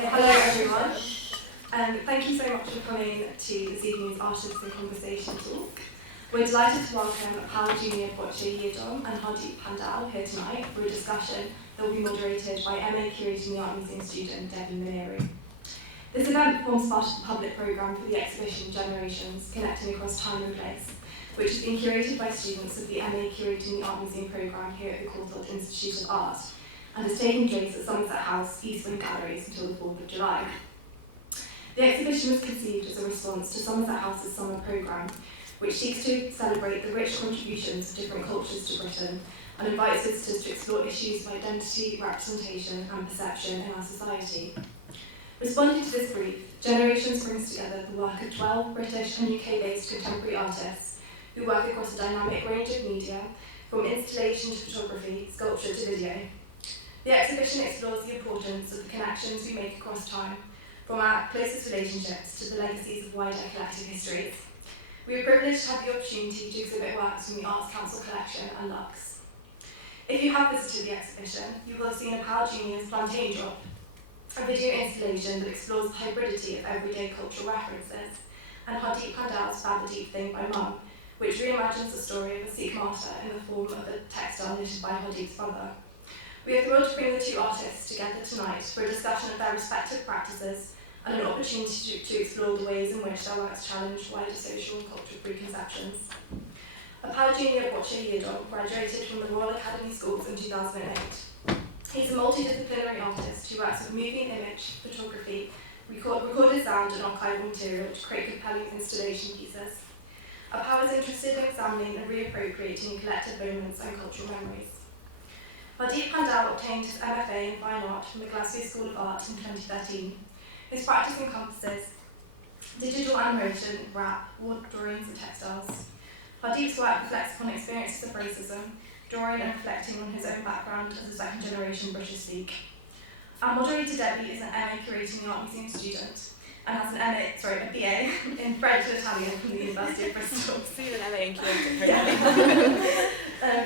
Okay, hello everyone. Thank you so much for coming to this evening's Artists in Conversation talk. We're delighted to welcome Appau Jnr Boakye-Yiadom and Hardeep Pandhal here tonight for a discussion that will be moderated by MA Curating the Art Museum student Meniru. This event forms part of the public programme for the exhibition Generations, Connecting Across Time and Place, which has been curated by students of the MA Curating the Art Museum programme here at the Courtauld Institute of Art, and is taking place at Somerset House, East Wing Galleries until the 4th of July. The exhibition was conceived as a response to Somerset House's summer programme, which seeks to celebrate the rich contributions of different cultures to Britain and invites visitors to explore issues of identity, representation and perception in our society. Responding to this brief, Generations brings together the work of 12 British and UK-based contemporary artists who work across a dynamic range of media, from installation to photography, sculpture to video. The exhibition explores the importance of the connections we make across time, from our closest relationships to the legacies of wider collective histories. We are privileged to have the opportunity to exhibit works from the Arts Council collection and Lux. If you have visited the exhibition, you will have seen Appau Jnr's Plantain Drop, a video installation that explores the hybridity of everyday cultural references, and Hardeep Pandhal's Fab the Deep Thing by Mum, which reimagines the story of a Sikh martyr in the form of a textile knitted by Hardeep's mother. We are thrilled to bring the two artists together tonight for a discussion of their respective practices and an opportunity to explore the ways in which their works challenge wider social and cultural preconceptions. Appau Jnr Boakye-Yiadom graduated from the Royal Academy Schools in 2008. He's a multidisciplinary artist who works with moving image, photography, recorded sound and archival material to create compelling installation pieces. Appau is interested in examining and reappropriating collective moments and cultural memories. Hardeep Pandhal obtained his MFA in Fine Art from the Glasgow School of Art in 2013. His practice encompasses digital animation, rap, wall drawings and textiles. Hardeep's work reflects upon experiences of racism, drawing and reflecting on his own background as a second-generation British Sikh. Our moderator Debbie is an MA Curating the Art Museum student and has a BA in French and Italian from the University of Bristol. So you're an MA in Curating.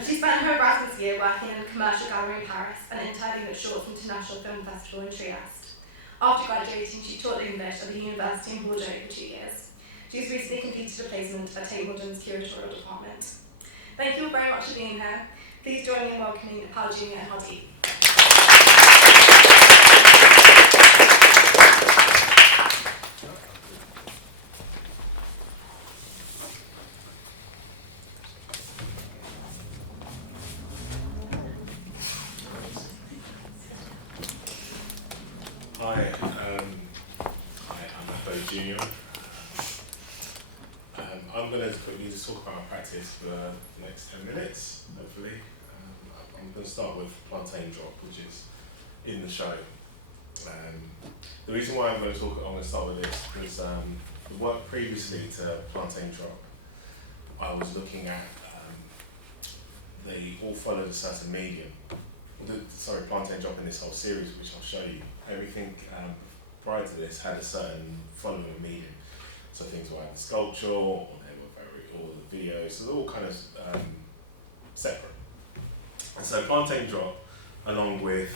She spent her Erasmus year working in a commercial gallery in Paris and interning at Shorts International Film Festival in Trieste. After graduating, she taught English at the University in Bordeaux for 2 years. She's recently completed a placement at Tate Modern's curatorial department. Thank you all very much for being here. Please join me in welcoming Appau Jnr and Hardeep. Hi, I'm Appau Jnr. I'm going to quickly just talk about my practice for the next 10 minutes, hopefully. I'm going to start with Plantain Drop, which is in the show. The reason why I'm going to start with this is the work previously to Plantain Drop. I was looking at, they all followed a certain medium. Plantain Drop in this whole series, which I'll show you. Everything prior to this had a certain following medium. So things were either sculpture, or they were the videos, so they're all kind of separate. And so Plantain Drop, along with,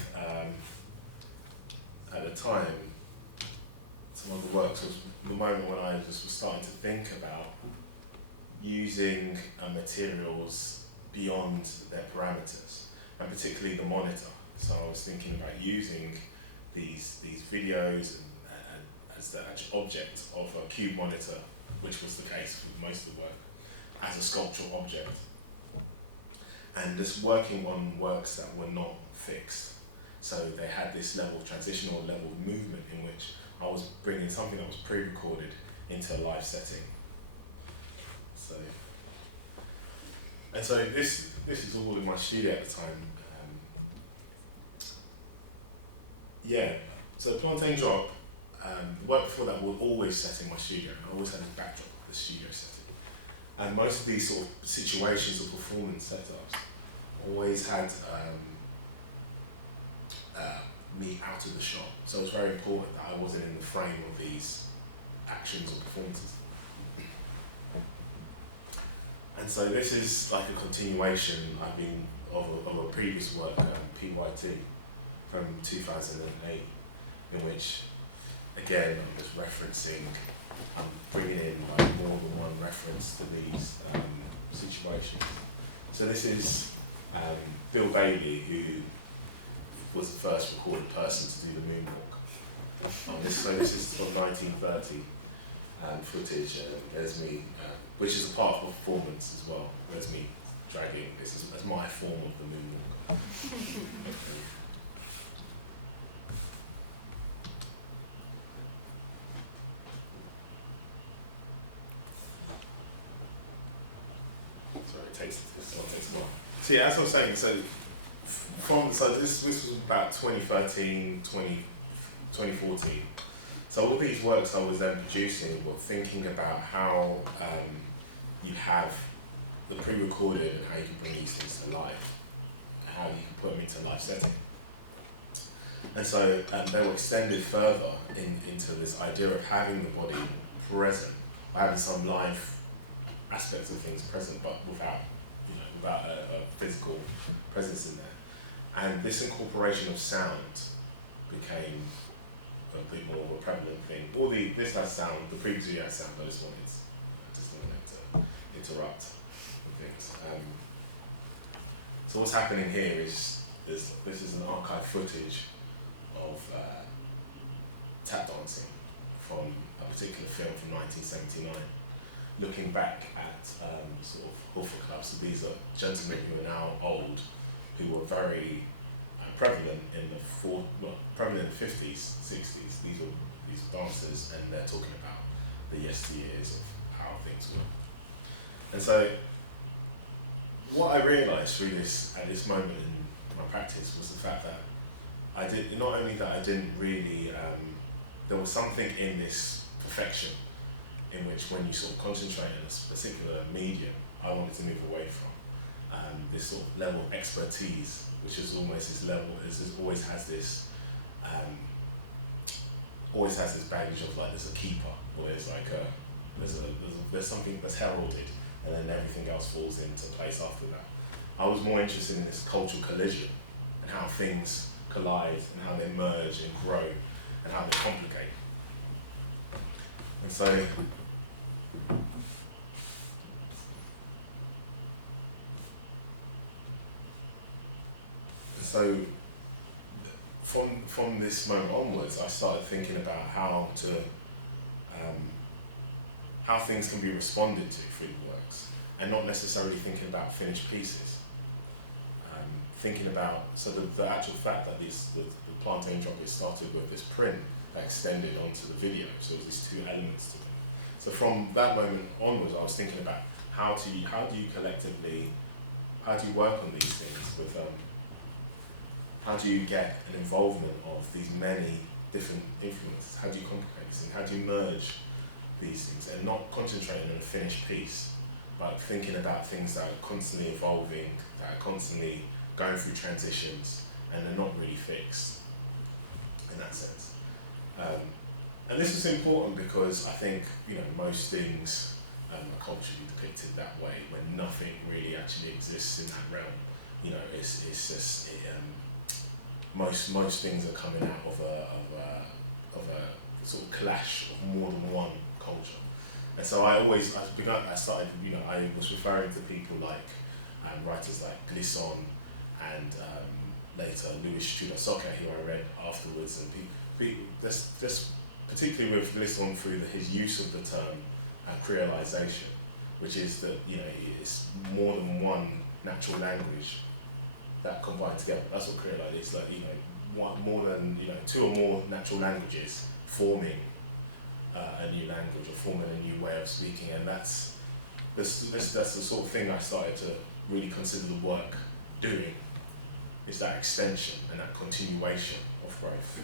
at the time, some of the works was the moment when I just was starting to think about using materials beyond their parameters, and particularly the monitor. So I was thinking about using these videos as the actual object of a cube monitor, which was the case for most of the work, as a sculptural object. And just working on works that were not fixed. So they had this level of transitional level of movement in which I was bringing something that was pre-recorded into a live setting. So this is all in my studio at the time. So Plantain Drop, the work before that was always set in my studio. I always had a backdrop of the studio setting. And most of these sort of situations or performance setups always had me out of the shot. So it was very important that I wasn't in the frame of these actions or performances. And so this is like a continuation of a previous work, PYT, from 2008. in which, again, I'm just referencing, I'm bringing in like more than one reference to these situations. So this is Bill Bailey, who was the first recorded person to do the moonwalk. So this is from 1930 footage, and there's me, which is a part of the performance as well. There's me dragging this as my form of the moonwalk. Sorry, this one takes a while. So yeah, as I was saying, so this was about 2013, 2014. So all these works I was then producing were thinking about how you have the pre-recorded and how you can bring these things to life, how you can put them into a live setting. And so they were extended further into this idea of having the body present, or having some live aspects of things present, but without a physical presence in there. And this incorporation of sound became a bit more of a prevalent thing. This has sound, the previous video has sound, but this one is just don't want to interrupt things. So what's happening here is this is an archive footage of tap dancing from a particular film from 1979, looking back at sort of hoofer clubs. So these are gentlemen who are now old, who were very prevalent in the 50s, 60s. These were these dancers, and they're talking about the yesteryears of how things were. And so, what I realised through this at this moment in my practice was the fact that not only that I didn't really, there was something in this perfection in which when you sort of concentrate on a particular medium, I wanted to move away from. This sort of level of expertise, which is almost this level, always has this baggage of like there's a keeper, or there's like there's something that's heralded, and then everything else falls into place after that. I was more interested in this cultural collision and how things collide and how they merge and grow and how they complicate. And so from this moment onwards, I started thinking about how things can be responded to through the works, and not necessarily thinking about finished pieces. Thinking about the actual fact that the Plantain Drop started with this print that extended onto the video, so there's these two elements to it. So from that moment onwards, I was thinking about how do you work on these things with how do you get an involvement of these many different influences? How do you complicate these things? How do you merge these things and not concentrating on a finished piece, but thinking about things that are constantly evolving, that are constantly going through transitions, and they're not really fixed in that sense. And this is important because I think most things are culturally depicted that way, when nothing really actually exists in that realm. It's just most things are coming out of a sort of clash of more than one culture. And so I was referring to people like writers like Glisson and later Louis Tudor-Socket, who I read afterwards, and just particularly with Glisson through his use of the term creolization, which is that it's more than one natural language that combine together. That's what Creolite is, like more than two or more natural languages forming a new language or forming a new way of speaking, and that's the sort of thing I started to really consider the work doing. Is that extension and that continuation of growth,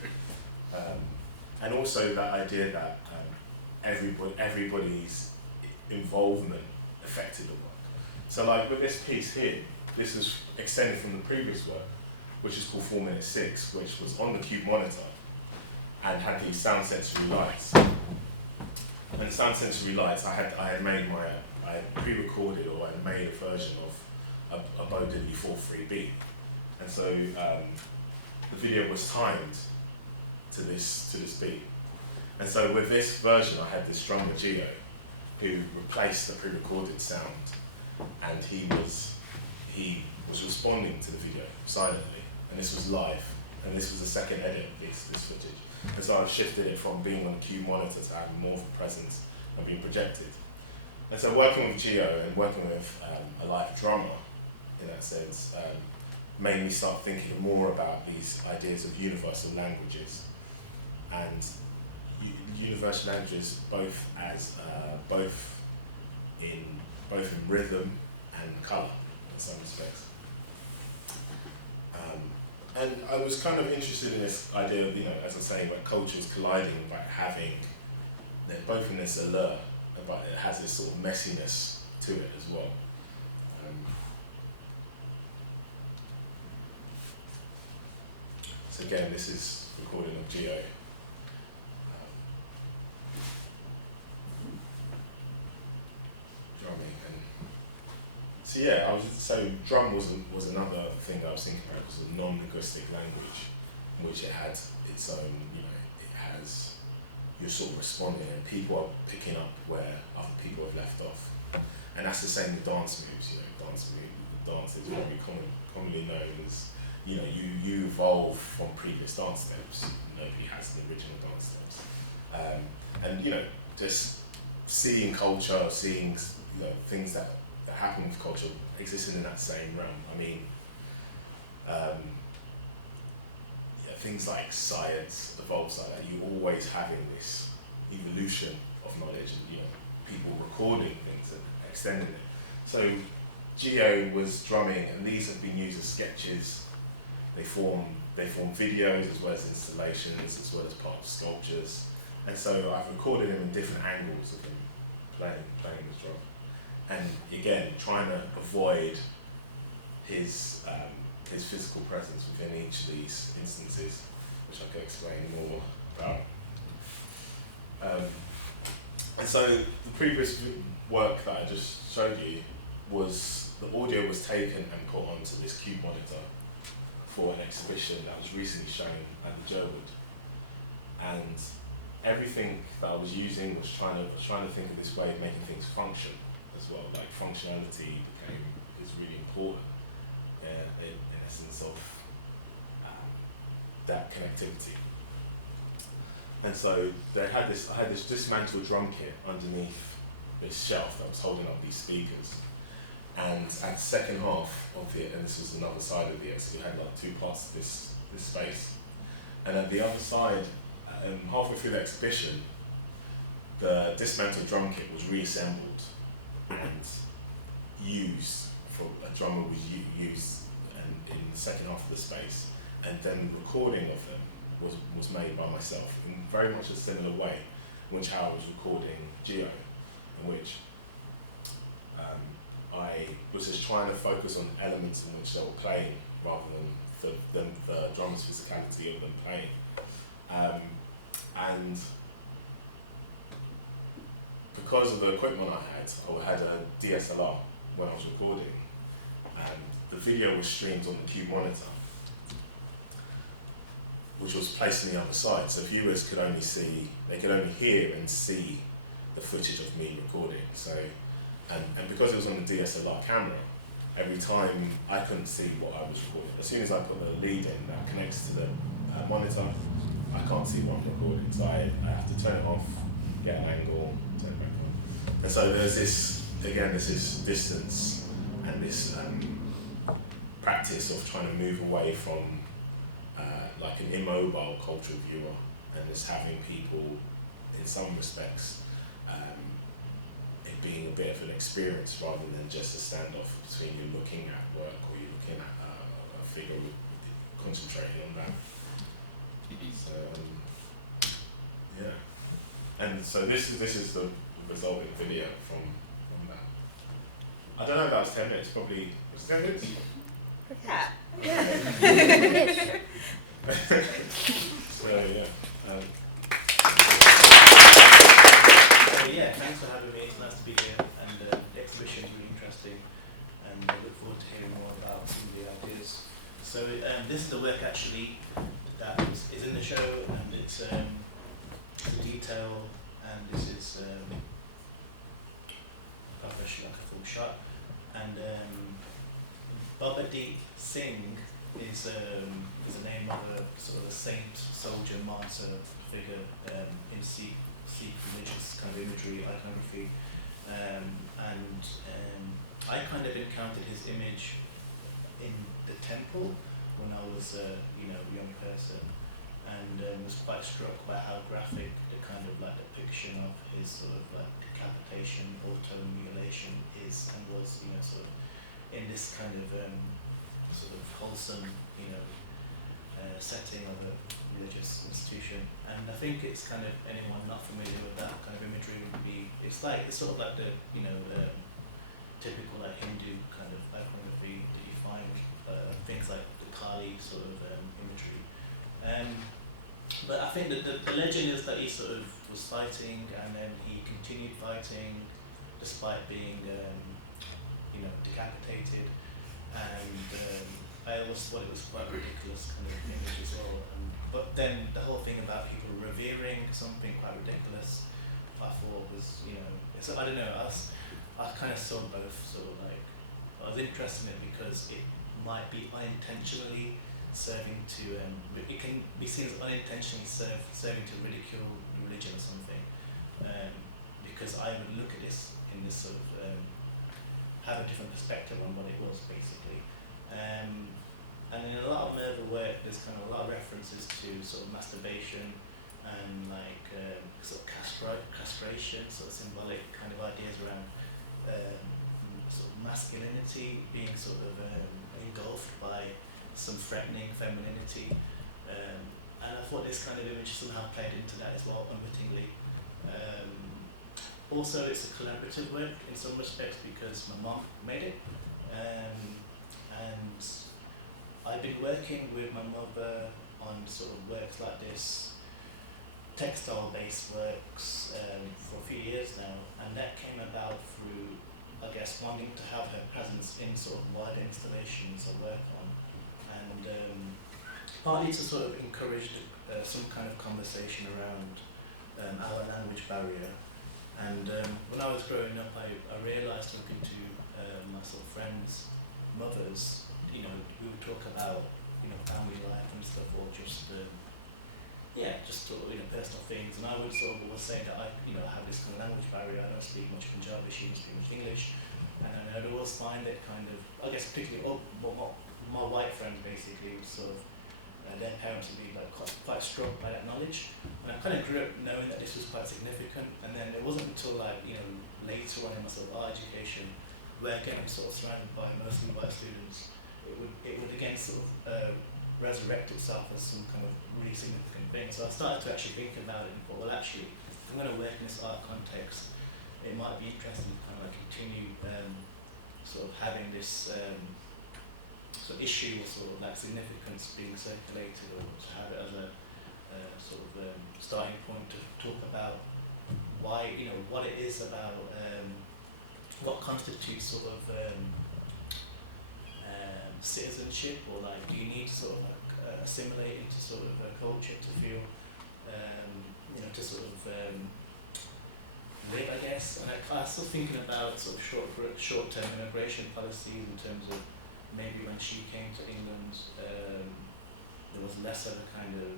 and also that idea that everybody's involvement affected the work. So like with this piece here, this is extended from the previous work, which is called 4 Minute 6, which was on the Cube monitor and had these sound sensory lights. And the sound sensory lights, I had pre-recorded, or I had made a version of a Bo Diddley 4/3B. And so the video was timed to this beat. And so with this version, I had this drummer Gio, who replaced the pre-recorded sound, and he was responding to the video silently, and this was live, and this was the second edit of this footage. And so I've shifted it from being on a cube monitor to having more of a presence and being projected. And so working with Gio and working with a live drummer, in that sense, made me start thinking more about these ideas of universal languages, and universal languages both in rhythm and colour in some respects. And I was kind of interested in this idea of, as I say, where cultures colliding, by having, they're both in this allure, but it has this sort of messiness to it as well. So again, this is a recording of Gio. Drumming, and so yeah, so drum was another thing that I was thinking about, because of non-linguistic language, in which it had its own, you're sort of responding, and people are picking up where other people have left off. And that's the same with dance moves, dance is very commonly known as, you evolve from previous dance steps. Nobody has an original dance steps. And just seeing culture, seeing things that happen with culture existing in that same realm. I mean, things like science evolves like that. You're always having this evolution of knowledge, and people recording things and extending it. So Gio was drumming, and these have been used as sketches. They form videos as well as installations, as well as part of sculptures. And so I've recorded him in different angles of him playing this drum. And again, trying to avoid his physical presence within each of these instances, which I could explain more about. And so the previous work that I just showed you the audio was taken and put onto this cube monitor for an exhibition that was recently shown at the Jerwood. And everything that I was using was trying to think of this way of making things function as well. Like functionality is really important in essence of that connectivity. And so I had this dismantled drum kit underneath this shelf that was holding up these speakers. And at the second half of it, and this was another side of the exhibition, we had like two parts of this space. And at the other side, halfway through the exhibition, the dismantled drum kit was reassembled and used for a drummer was used in the second half of the space, and then recording of them was made by myself in very much a similar way, in which how I was recording Gio, in which I was just trying to focus on elements in which they were playing rather than the drummer's physicality of them playing. And because of the equipment I had a DSLR when I was recording, and the video was streamed on the cube monitor, which was placed on the other side, so viewers could only hear and see the footage of me recording. So, and because it was on the DSLR camera, every time I couldn't see what I was recording. As soon as I put the lead in that connects to the monitor, I can't see what I'm recording, so I have to turn it off, get an angle, turn it back on. And so there's this distance and this practice of trying to move away from like an immobile cultural viewer, and just having people, in some respects, it being a bit of an experience rather than just a standoff between you looking at work or you're looking at a figure concentrating on that. So yeah, and so this is the resulting video from that. I don't know if that was 10 minutes. Probably was it 10 minutes? Yeah. So yeah. Yeah, thanks for having me. It's nice to be here, and the exhibition is really interesting, and I look forward to hearing more about some of the ideas. So this is the work actually that is in the show, and it's and this is professional like a full shot. And Babadi Singh is the name of a sort of a saint, soldier, martyr figure in Sikh religious kind of imagery, iconography, and I kind of encountered his image in the temple when I was a young person, and was quite struck by how graphic the kind of like depiction of his sort of like decapitation, auto-mutilation is, and was sort of in this kind of sort of wholesome setting of a religious institution. And I think it's kind of, anyone not familiar with that kind of imagery would be, it's sort of like the typical like Hindu kind of iconography that you find, things like the Kali sort of imagery. But I think that the legend is that he sort of was fighting, and then he continued fighting despite being decapitated, and I always thought it was quite a ridiculous kind of image as well. But then the whole thing about people revering something quite ridiculous, I thought was, I don't know, I kind of saw both, sort of like, I was interested in it because it might be unintentionally serving to, it can be seen as unintentionally serving to ridicule religion or something, because I would look at this in this sort of, have a different perspective on what it was basically. And in a lot of my other work, there's kind of a lot of references to sort of masturbation and like sort of castration, sort of symbolic kind of ideas around sort of masculinity being sort of engulfed by some threatening femininity. And I thought this kind of image somehow played into that as well, unwittingly. Also, it's a collaborative work in some respects because my mom made it. And I've been working with my mother on sort of works like this, textile-based works, for a few years now, and that came about through, I guess, wanting to have her presence in sort of wider installations I work on, and partly to sort of encourage some kind of conversation around our language barrier. And when I was growing up, I realised, talking to my sort of friends' mothers, we would talk about family life and stuff, or just just sort of personal things, and I would sort of always say that I have this kind of language barrier. I don't speak much Punjabi, she doesn't speak much English, and I'd always find it kind of, I guess particularly my white friends basically would sort of their parents would be like quite struck by that knowledge, and I kind of grew up knowing that this was quite significant. And then it wasn't until like later on in my sort of art education, where again I'm sort of surrounded by mostly white students, it would again sort of resurrect itself as some kind of really significant thing. So I started to actually think about it and thought, well, actually, if I'm going to work in this art context, it might be interesting to kind of like continue sort of having this sort of issue or sort of like significance being circulated, or to have it as a sort of starting point to talk about why, what it is about, what constitutes sort of citizenship, or like, do you need to sort of like assimilate into sort of a culture to feel, to sort of live, I guess. And I was still thinking about sort of short-term immigration policies in terms of maybe when she came to England, there was less of a kind of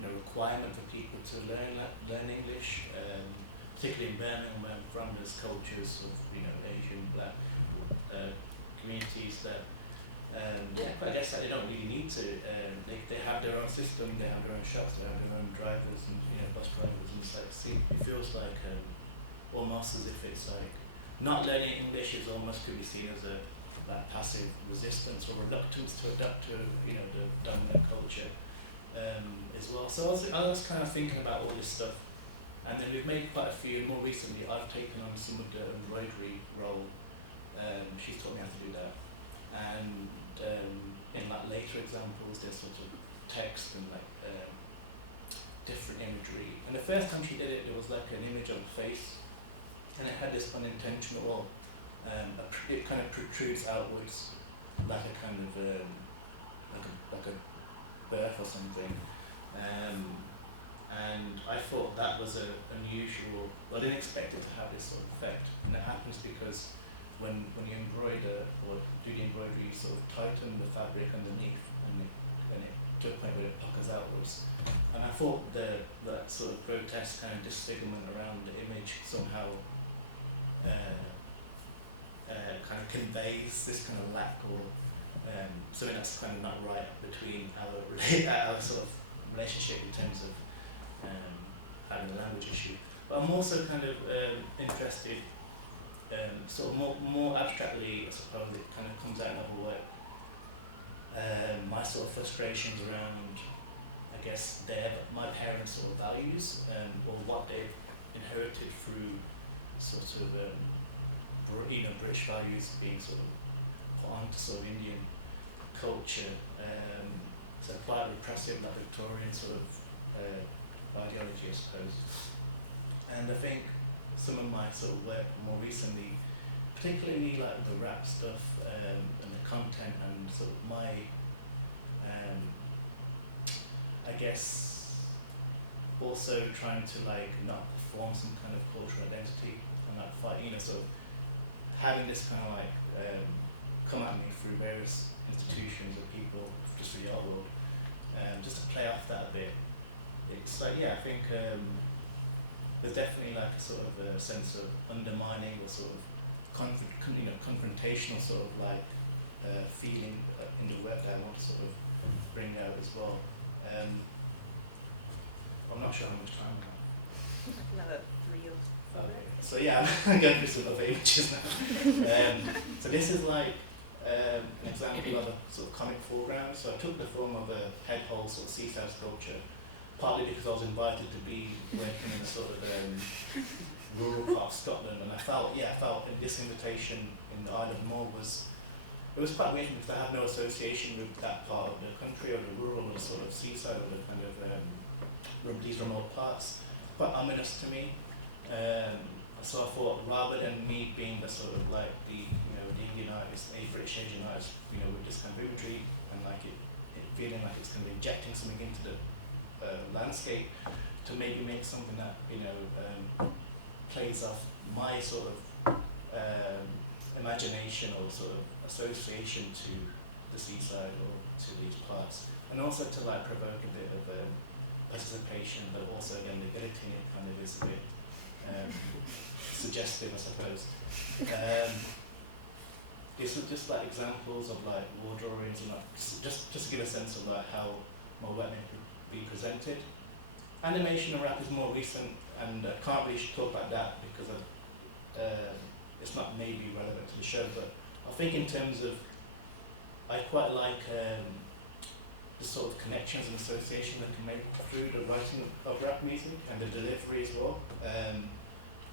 requirement for people to learn English, particularly in Birmingham, where I'm from. There's cultures of Asian, black communities that I guess that they don't really need to. They have their own system, they have their own shops, they have their own drivers and bus drivers, and it's like, it feels like almost as if it's like not learning English is almost could be seen as a like passive resistance or reluctance to adapt to the dominant culture as well. So I was kind of thinking about all this stuff, and then we've made quite a few. More recently, I've taken on some of the embroidery role. She's taught me how to do that, and in like later examples, there's sort of text and like different imagery. And the first time she did it, there was like an image of a face, and it had this unintentional, it kind of protrudes outwards, like a kind of like a birth or something. And I thought that was a unusual, well, I didn't expect it to have this sort of effect. And it happens because when you embroider or do the embroidery, you sort of tighten the fabric underneath and it to a point where it puckers outwards. And I thought that sort of grotesque kind of disfigurement around the image somehow kind of conveys this kind of lack or something that's kind of not right between our sort of relationship in terms of having the language issue. But I'm also kind of interested, sort of more abstractly, I suppose, it kind of comes out in other work. My sort of frustrations around, I guess, my parents' sort of values or what they've inherited through sort of British values being sort of put onto sort of Indian culture. So quite repressive, like Victorian sort of ideology, I suppose. And I think some of my sort of work more recently, particularly like the rap stuff and the content and sort of my, I guess, also trying to like not perform some kind of cultural identity and like fight, sort of having this kind of like come at me through various institutions or people, just through the art world, just to play off that a bit. It's like, yeah, I think there's definitely like a sort of a sense of undermining or sort of confrontational sort of like feeling in the work that I want to sort of bring out as well. I'm not sure how much time I have. Another 3 or 4 Okay. minutes. So yeah, I'm going through some other images now. So this is like an example of a sort of comic foreground. So I took the form of a head hole sort of seaside sculpture, partly because I was invited to be working in a sort of rural part of Scotland, and I felt this invitation in the Isle of Moor was quite weird because I have no association with that part of the country or the rural or the sort of seaside or the kind of these remote parts. Quite ominous to me. So I thought rather than me being the sort of like the Indian artist, a British Asian artist, with this kind of imagery and like it feeling like it's kind of injecting something into the landscape, to maybe make something that plays off my sort of imagination or sort of association to the seaside or to these parts, and also to like provoke a bit of participation, but also again the guillotine kind of is a bit suggestive, I suppose. These are just like examples of like war drawings and like just to give a sense of like how my work may be presented. Animation and rap is more recent, and I can't really talk about that because it's not maybe relevant to the show, but I think in terms of, I quite like the sort of connections and association that can make through the writing of rap music and the delivery as well.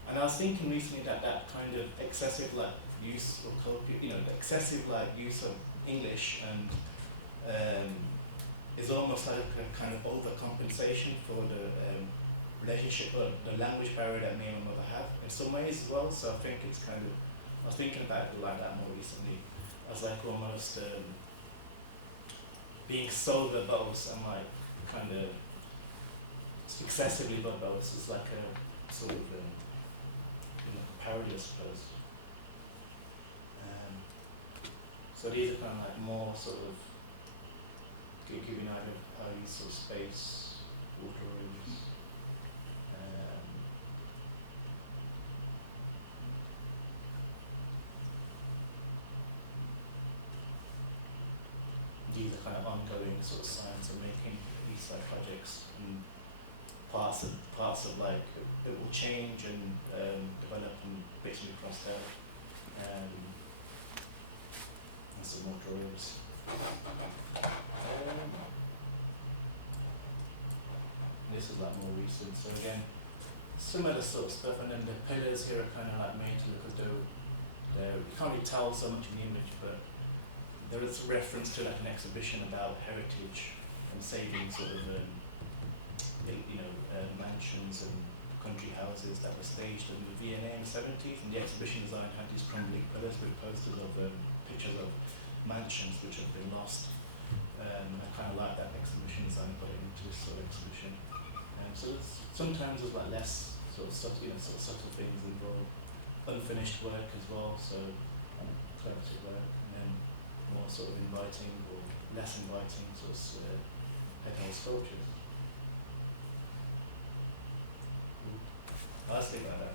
And I was thinking recently that kind of excessive like use of the excessive like use of English and is almost like a kind of overcompensation for the relationship or the language barrier that me and my mother have in some ways as well. So I think it's kind of, I was thinking about it like that more recently. I was like almost being so verbose and like kind of excessively verbose. It's like a sort of parody, I suppose. So these are kind of like more sort of give you an idea of how you sort of space water is. These are kind of ongoing sort of science of making these like projects, and parts of like it will change and develop and bits will be crossed out. And some more drawings. This is like more recent, so again, similar sort of stuff, and then the pillars here are kind of like made to look as though you can't really tell so much in the image, but there is a reference to like an exhibition about heritage and saving sort of mansions and country houses that were staged in the V&A in the 70s, and the exhibition design had these crumbling pillars with posters of pictures of mansions which have been lost. I kind of like that exhibition design, put it into this sort of exhibition. So sometimes there's like less sort of subtle things involved, unfinished work as well. So collaborative work, and then more sort of inviting or less inviting sort of head-held sculptures. I'll say about that.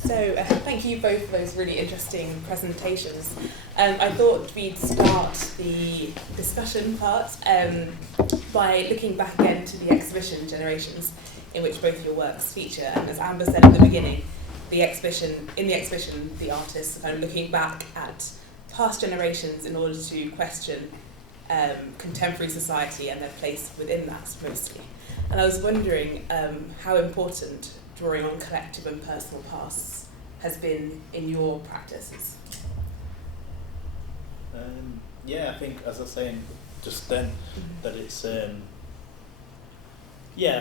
So thank you both for those really interesting presentations. I thought we'd start the discussion part by looking back again to the exhibition Generations, in which both your works feature. And as Amber said at the beginning, in the exhibition, the artists are kind of looking back at past generations in order to question contemporary society and their place within that mostly. And I was wondering how important drawing on collective and personal pasts has been in your practices. Yeah, I think, as I was saying just then, that it's I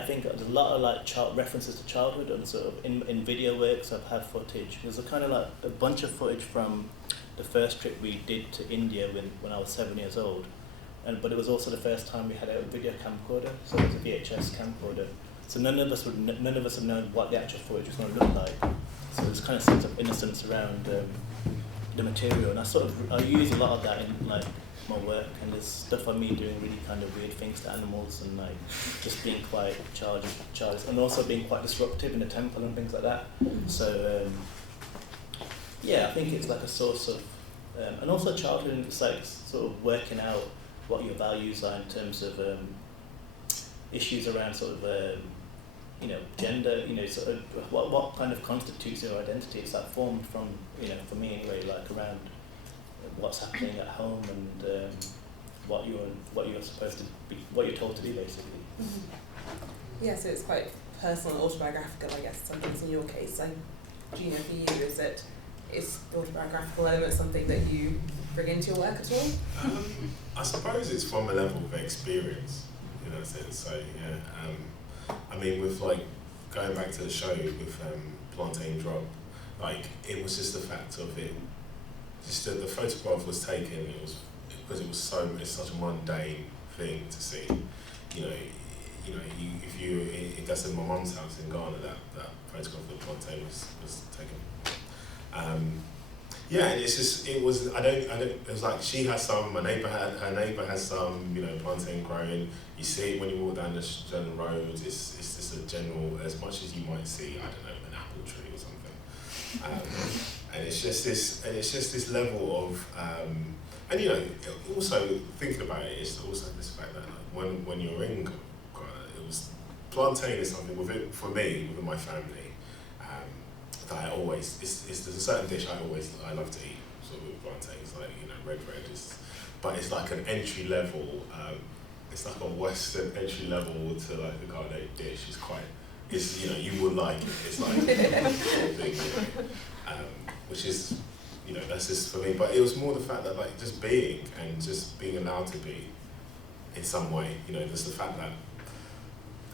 think there's a lot of like references to childhood, and sort of in video works I've had footage. There's a kind of like a bunch of footage from the first trip we did to India when I was 7 years old, but it was also the first time we had a video camcorder, so it was a VHS camcorder. So none of us had known what the actual footage was going to look like. So there's kind of sense of innocence around the material, and I use a lot of that in like my work. And there's stuff of me doing really kind of weird things to animals, and like just being quite childish, and also being quite disruptive in the temple and things like that. So I think it's like a source of, and also childhood. It's like sort of working out what your values are in terms of issues around sort of gender, sort of what kind of constitutes your identity. It's like formed from, for me anyway, like around what's happening at home and what you're supposed to be, what you're told to be, basically. Mm-hmm. Yeah, so it's quite personal and autobiographical, I guess, sometimes in your case. Like, Gina, for you, is the autobiographical element something that you bring into your work at all? I suppose it's from a level of experience, in a sense. So I mean, with like going back to the show with Plantain Drop, like it was just the fact of it. Just that the photograph was taken. It was because it's such a mundane thing to see. That's in my mum's house in Ghana. That photograph of the plantain was taken. And it was like she has some, her neighbour has some, plantain growing. You see it when you walk down the certain roads. It's just a general, as much as you might see, I don't know, an apple tree or something. And it's just this level of, also thinking about it, it's also this fact that when you're in Ghana, plantain is something for me, within my family, that I always, there's a certain dish I love to eat, sort of with plantains, like, red bread, but it's like an entry level, it's like a Western entry level to like a Ghanaian dish. You would like it, it's like sort of thing, which is, that's just for me, but it was more the fact that like just being allowed to be in some way, just the fact that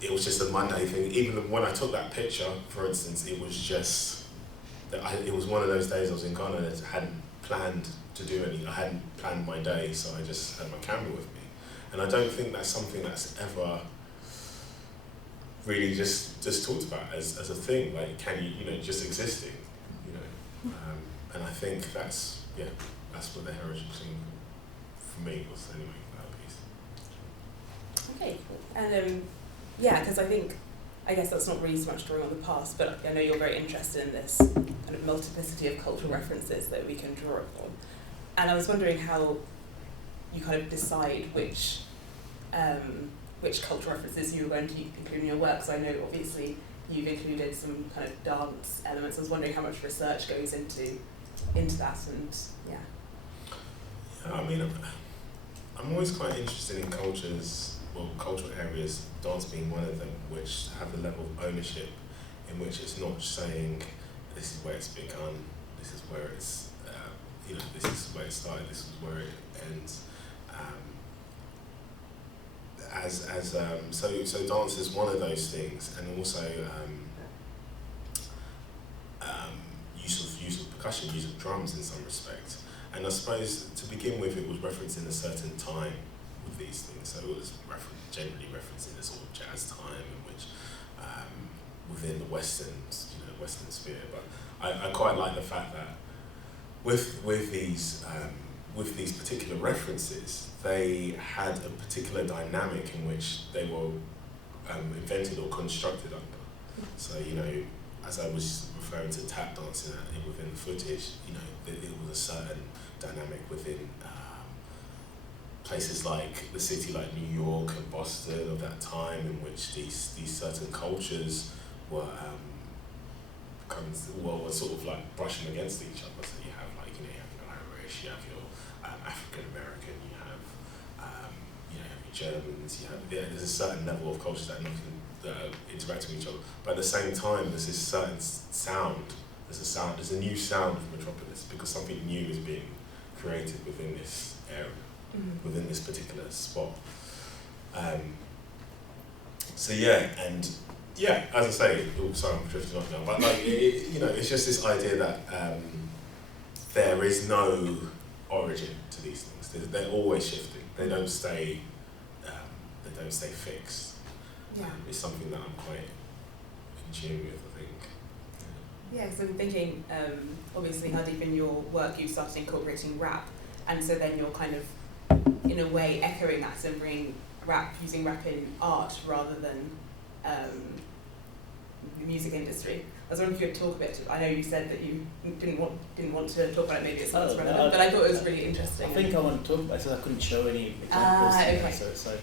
it was just a Monday thing. Even when I took that picture, for instance, it was just that it was one of those days I was in Ghana and I hadn't planned to do anything. I hadn't planned my day, so I just had my camera with me. And I don't think that's something that's ever really just talked about as a thing. Like, can you, just existing, and I think that's what the heritage thing for me was anyway, that piece. Okay, cool. And because I guess that's not really so much drawing on the past, but I know you're very interested in this kind of multiplicity of cultural references that we can draw upon. And I was wondering how you kind of decide which cultural references you were going to include in your work. So I know obviously you've included some kind of dance elements. I was wondering how much research goes into that, and I mean, I'm always quite interested in cultural areas, dance being one of them, which have the level of ownership in which it's not saying this is where it's begun, this is where it's, this is where it started, this is where it ends. So dance is one of those things, and also use of percussion, use of drums in some respect. And I suppose to begin with, it was referencing a certain time with these things. So it was generally referencing the sort of jazz time in which within the Western sphere. But I quite like the fact that with these particular references, they had a particular dynamic in which they were invented or constructed under. So, as I was referring to tap dancing within the footage, it was a certain dynamic within places like the city like New York and Boston of that time, in which these certain cultures were sort of like brushing against each other. So you have you have your Irish, you have your African American, you have your Germans, there's a certain level of cultures that are interacting with each other. But at the same time, there's this certain sound. There's a new sound of Metropolis because something new is being created within this area, within this particular spot. As I say, sorry, I'm drifting off now, but it's just this idea that there is no origin to these things. They're always shifting. They don't stay fixed. Yeah. It's something that I'm quite in tune with, I think. Yeah, so I'm thinking, obviously, Hardeep, in your work, you started incorporating rap, and so then you're kind of, in a way, echoing that and bringing using rap in art rather than the music industry. I was wondering if you could talk a bit. I know you said that you didn't want to talk about it. Maybe it's not relevant, but I thought it was really interesting. I think I want to talk about it. I couldn't show any examples, okay. So it's like.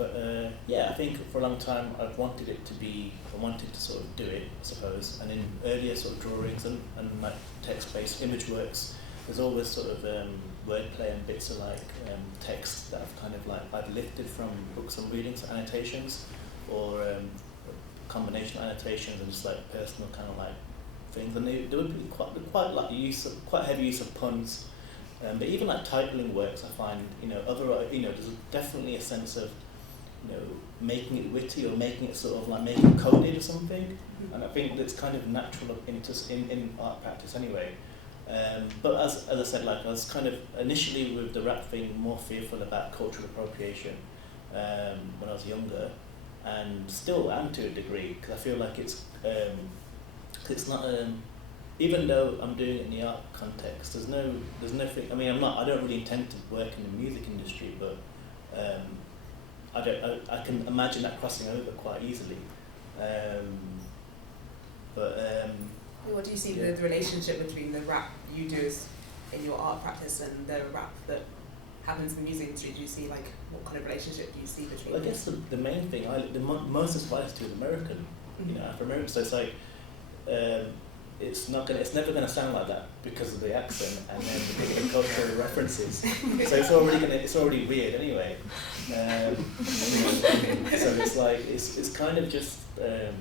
I think for a long time I wanted to sort of do it, I suppose. And in earlier sort of drawings and like text-based image works, there's always sort of wordplay and bits of like text that I've kind of like either lifted from books I'm reading, so annotations, or combination annotations and just like personal kind of like things. And there would be quite heavy use of puns. But even like titling works, I find there's definitely a sense of making it witty or making it sort of like making it coded or something, and I think that's kind of natural in art practice anyway. But as I said, like I was kind of initially with the rap thing more fearful about cultural appropriation when I was younger, and still am to a degree, because I feel like it's not even though I'm doing it in the art context, there's nothing. I mean, I don't really intend to work in the music industry, but I can imagine that crossing over quite easily. What do you see the relationship between the rap you do in your art practice and the rap that happens in the music industry? Do you see what kind of relationship do you see between them? I guess the main thing, the most inspired to is American, Afro-American. So it's like it's never gonna sound like that because of the accent and then the cultural references. So it's already weird anyway. So it's like it's kind of just I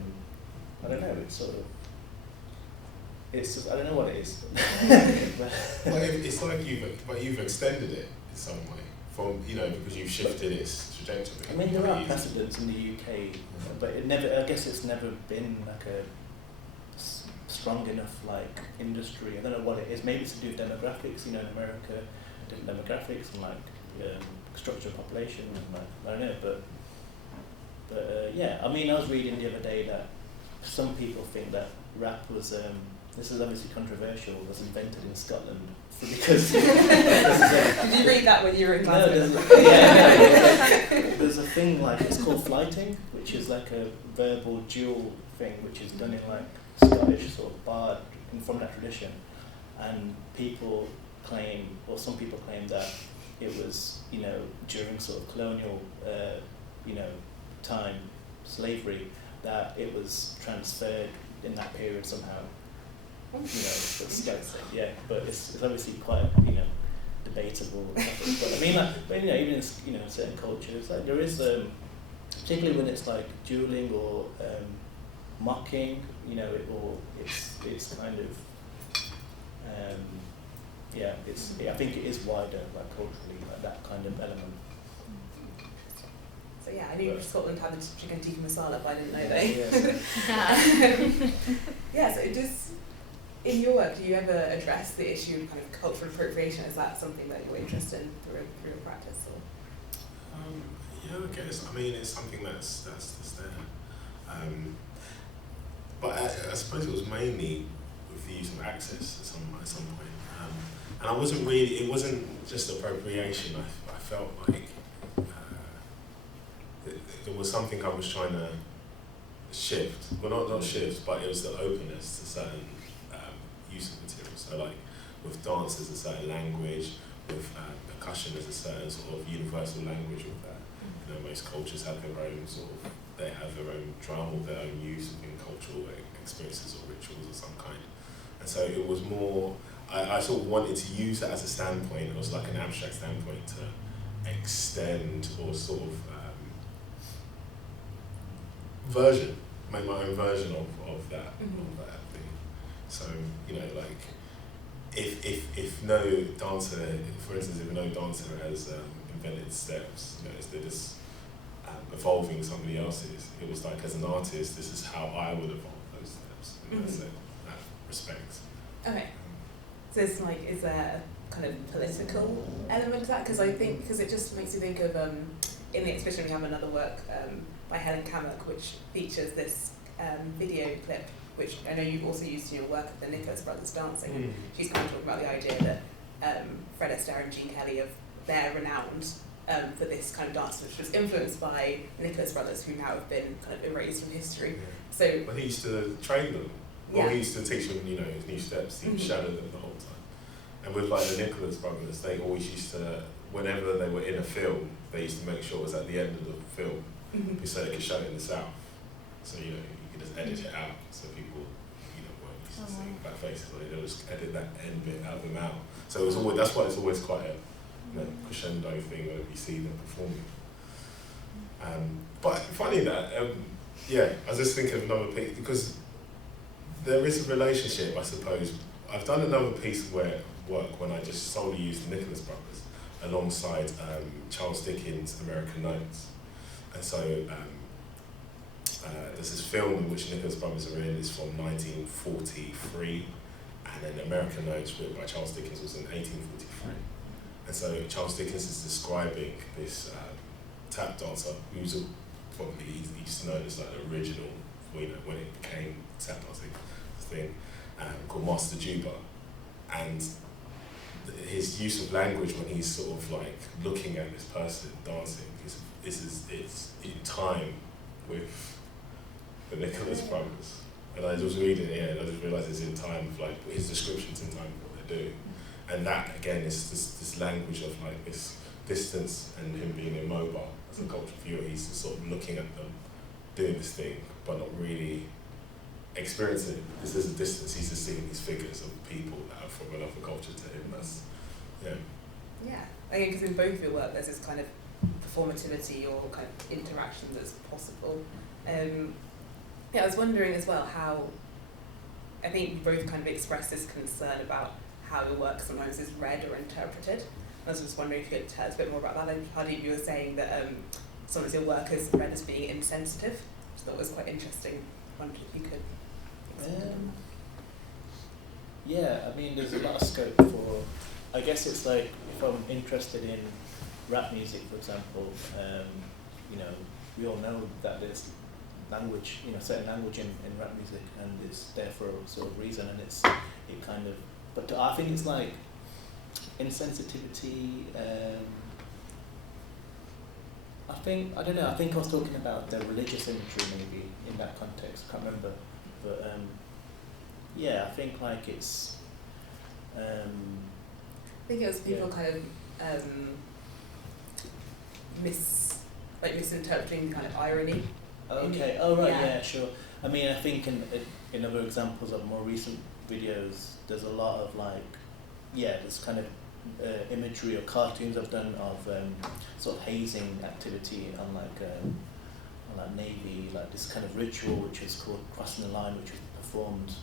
don't know. It's just I don't know what it is. It's like you've extended it in some way from because you've shifted its trajectory. I mean, there are precedents in the UK, but I guess it's never been like a strong enough industry. I don't know what it is. Maybe it's to do with demographics. In America, different demographics and structure of population and I don't know. But I mean, I was reading the other day that some people think that rap was this is obviously controversial, was invented in Scotland because Did you read that when you were in Glasgow? There's a thing it's called flighting, which is like a verbal dual thing, which is done in Scottish sort of bard from that tradition, and some people claim that it was during sort of colonial time, slavery, that it was transferred in that period somehow. But it's obviously quite debatable. But I mean, even in certain cultures, there is particularly when it's dueling or mocking, it's kind of I think it is wider culturally, that kind of element. So I knew Scotland had the chicken tikka masala, but I didn't know they. Yes. So in your work, do you ever address the issue of kind of cultural appropriation? Is that something that you're interested in through your practice? Or? Yeah, I guess. I mean, it's something that's there. But I suppose it was mainly with the use of access at some point. And I wasn't really, it wasn't just appropriation. I felt like there was something I was trying to shift. Well, not shift, but it was the openness to certain use of materials. So like with dance there's a certain language, with percussion there's a certain sort of universal language with that. You know, most cultures have their own they have their own drum or their own use in cultural experiences or rituals of some kind. And so it was more, I sort of wanted to use that as a standpoint. It was like an abstract standpoint to extend or sort of make my own version of that thing. So, you know, like if no dancer, for instance, if no dancer has invented steps, you know, they're just evolving somebody else's. It was like, as an artist, this is how I would evolve those steps in that respect. Okay. So it's like, is there a kind of political element to that? Because it just makes you think of, in the exhibition we have another work by Helen Cammack, which features this video clip, which I know you've also used in your work of the Nicholas brothers dancing. And she's kind of talking about the idea that Fred Astaire and Jean Kelly, they're renowned for this kind of dance, which was influenced by the Nicholas brothers, who now have been kind of erased from history. Yeah. So, but he used to train them. Well, he used to teach them, you know, his new steps. He shadowed them the whole time. And with like the Nicholas brothers, they always used to, whenever they were in a film, they used to make sure it was at the end of the film, so they could show it in the South. So, you know, you could just edit it out, so people, you know, weren't used to seeing black faces. So they'll just edit that end bit out of them out. So it was always, that's why it's always quite a crescendo thing when you see them performing. But funny that, I was just thinking of another piece, because there is a relationship, I suppose. I've done another piece of work when I just solely used the Nicholas brothers alongside Charles Dickens' American Notes. And so there's this film in which Nicholas brothers are in. It's from 1943, and then American Notes, written by Charles Dickens, was in 1843. And so Charles Dickens is describing this tap dancer who's probably, he used to know this like the original, you know, when it became tap dancing thing, called Master Juba. And his use of language when he's sort of like looking at this person dancing it's in time with the Nicholas brothers. And I was reading it, and I just realised it's in time with like his descriptions in time of what they're doing. And that again is this language of like this distance and him being immobile as a cultural viewer. He's just sort of looking at them doing this thing, but not really experiencing it, because there's a distance. He's just seeing these figures of people that are from another culture to him. That's, yeah. I mean, because in both of your work, there's this kind of performativity or kind of interaction that's possible. I was wondering as well how, I think you both kind of expressed this concern about how your work sometimes is read or interpreted. I was just wondering if you could tell us a bit more about that. Hardeep, you were saying that sometimes your work is read as being insensitive, which I thought was quite interesting. I wondered if you could. I mean, there's a lot of scope for, I guess it's like, if I'm interested in rap music, for example, you know, we all know that there's language, you know, certain language in rap music, and it's there for a sort of reason, and it kind of, but I think it's like insensitivity. I don't know, I think I was talking about the religious imagery maybe in that context, I can't remember, but I think like it's I think it was people kind of misinterpreting kind of irony. Okay, sure. I mean, I think in other examples of more recent videos, there's a lot of like, this kind of imagery or cartoons I've done of sort of hazing activity on like Navy, like this kind of ritual which is called crossing the line, which was performed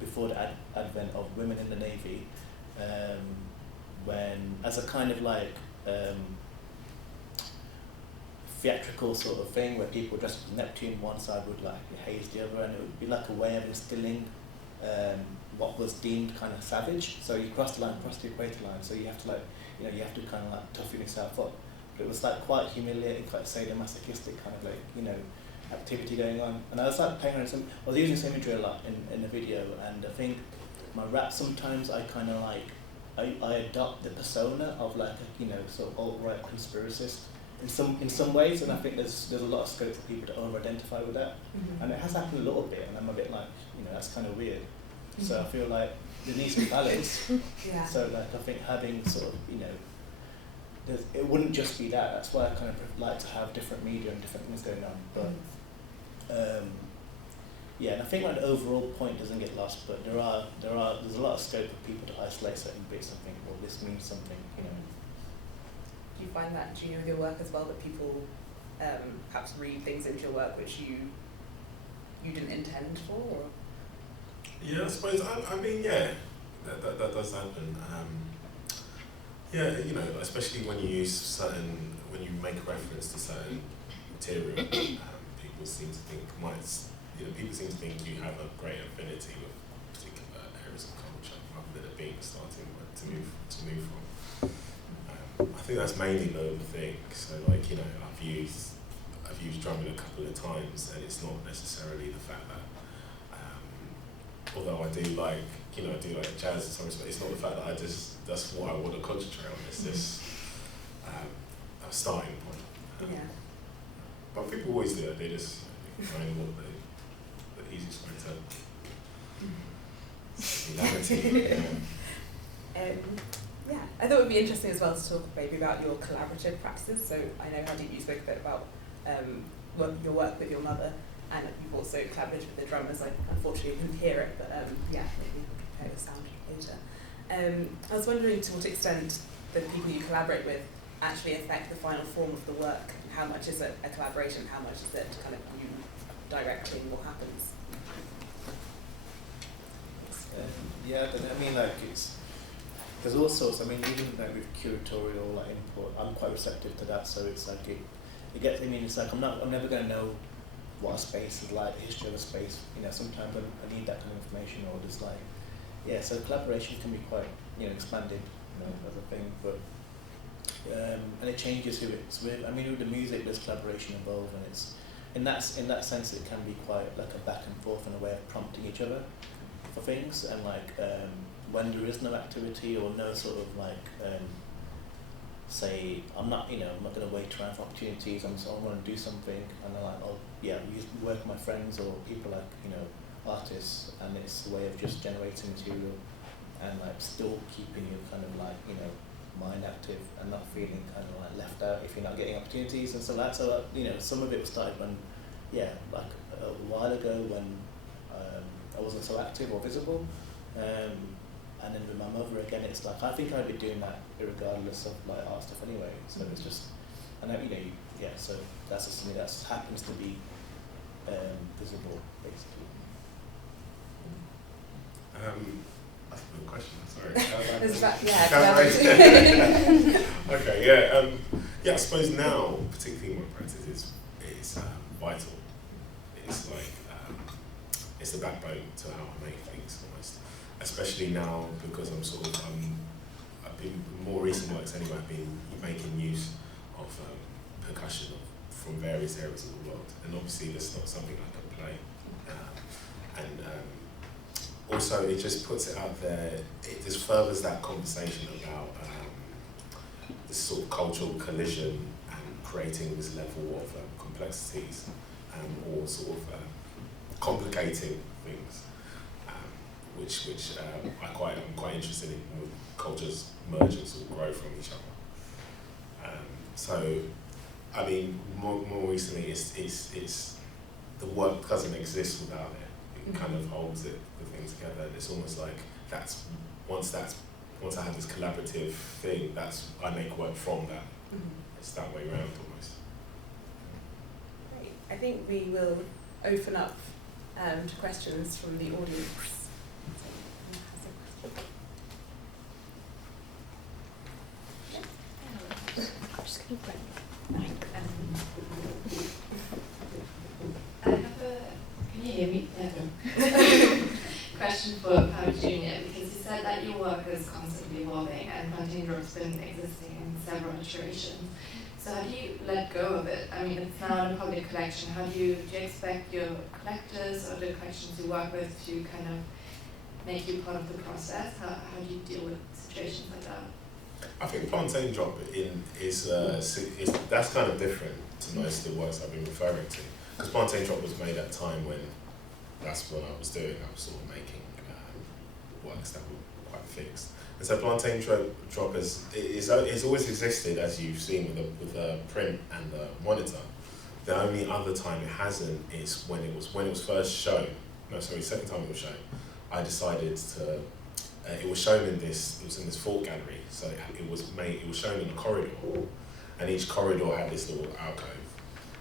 before the advent of women in the Navy, when as a kind of like theatrical sort of thing where people dressed as Neptune, one side would like haze the other, and it would be like a way of instilling what was deemed kind of savage. So you cross the line, cross the equator line. So you have to like, you know, you have to kind of like toughen yourself up. But it was like quite humiliating, quite sadomasochistic kind of like, you know, activity going on. And I was like playing around some, I was using this imagery a lot in the video, and I think my rap sometimes I kind of like, I adopt the persona of like a, you know, sort of alt-right conspiracist in some ways, and I think there's a lot of scope for people to over-identify with that. And it has happened a little bit, and I'm a bit like, you know, that's kind of weird. So I feel like there needs to be balance. Yeah. So like I think having sort of, you know, it wouldn't just be that. That's why I kind of like to have different media and different things going on. But yeah, and I think like the overall point doesn't get lost. But there's a lot of scope for people to isolate certain bits and think, well, this means something, you know. Do you find that with your work as well, that people perhaps read things into your work which you didn't intend for? Or? Yeah, I suppose. I mean, yeah, that does happen. Yeah, you know, especially when you when you make reference to certain material, people seem to think people seem to think you have a great affinity with particular areas of culture, rather than it being a starting point to move from. I think that's mainly the thing. So, like, you know, I've used drumming a couple of times, and it's not necessarily the fact that, although I do like jazz and so on, but it's not the fact that that's what I want to concentrate on. It's just a starting point. Yeah. But people always do it. They just find what the easiest way to yeah, I thought it would be interesting as well to talk maybe about your collaborative practices. So I know, Hardeep, you spoke a bit about your work with your mother, and you've also collaborated with the drummers. I unfortunately couldn't hear it, but yeah, maybe we can compare the sound later. I was wondering to what extent the people you collaborate with actually affect the final form of the work. How much is it a collaboration? How much is it kind of you directing what happens? Yeah, I mean, like, there's all sorts. I mean, even like with curatorial like input, I'm quite receptive to that. So it's like it gets. I mean, it's like I'm never going to know what a space is like, the history of a space. You know, sometimes I need that kind of information, or just like, yeah. So collaboration can be quite, you know, expanded, you know, as a thing. But and it changes who it's with. I mean, with the music, there's collaboration involved, and it's in that sense it can be quite like a back and forth and a way of prompting each other for things. And like when there is no activity or no sort of like say I'm not going to wait around for opportunities. I want to do something, and I'm like, oh yeah, we work with my friends or people like, you know, artists, and it's a way of just generating material and like still keeping you kind of like, you know, mind active and not feeling kind of like left out if you're not getting opportunities and so that. So you know, some of it started when, yeah, like a while ago when I wasn't so active or visible, and then with my mother again, it's like I think I'd be doing that regardless of like art stuff anyway. So it's just, and you know, yeah. So that's just something that happens to be visible, basically. That's a good question. Sorry. Yeah. Okay. Yeah. Yeah. I suppose now, particularly my practice is vital. It's like it's the backbone to how I make things almost. Especially now because I've been more recent works anyway. I've been making use of percussion from various areas of the world, and obviously that's not something I can play. Also, it just puts it out there. It just furthers that conversation about this sort of cultural collision and creating this level of complexities, or sort of complicating things. Which I'm quite interested in. Cultures merge and sort of grow from each other. So, I mean, more recently, it's the work doesn't exist without it. It kind of holds the thing together. And it's almost like once I have this collaborative thing, I make work from that. It's that way around almost. Great. I think we will open up to questions from the audience. I have can you hear me? Yeah. Question for Appau Jnr constantly evolving, and Plantain Drop's been existing in several iterations. So how do you let go of it? I mean, it's now in a public collection. Do you expect your collectors or the collections you work with to kind of make you part of the process? How do you deal with situations like that? I think Plantain Drop is that's kind of different to most of the works I've been referring to. Because Plantain Drop was made at a time when that's what I was doing. I was sort of making works that were quite fixed. And so Plantain Drop it's always existed, as you've seen with the print and the monitor. The only other time it hasn't is when it was first shown. Second time it was shown. I decided to. It was shown in this fort gallery. So it was shown in a corridor, and each corridor had this little alcove.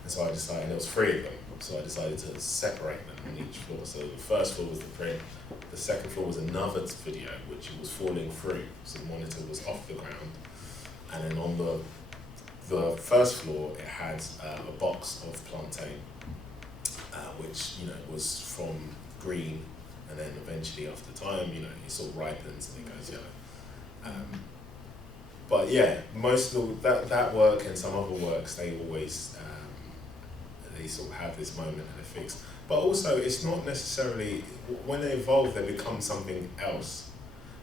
And so I decided, and there was 3 of them. So I decided to separate them on each floor. So the first floor was the print. The second floor was another video, which was falling through. So the monitor was off the ground. And then on the first floor, it had a box of plantain, which was from green, and then eventually after time, it sort of ripens and it goes yellow. But yeah, most of that work and some other works, they always they sort of have this moment and they're fixed. But also, it's not necessarily, when they evolve, they become something else.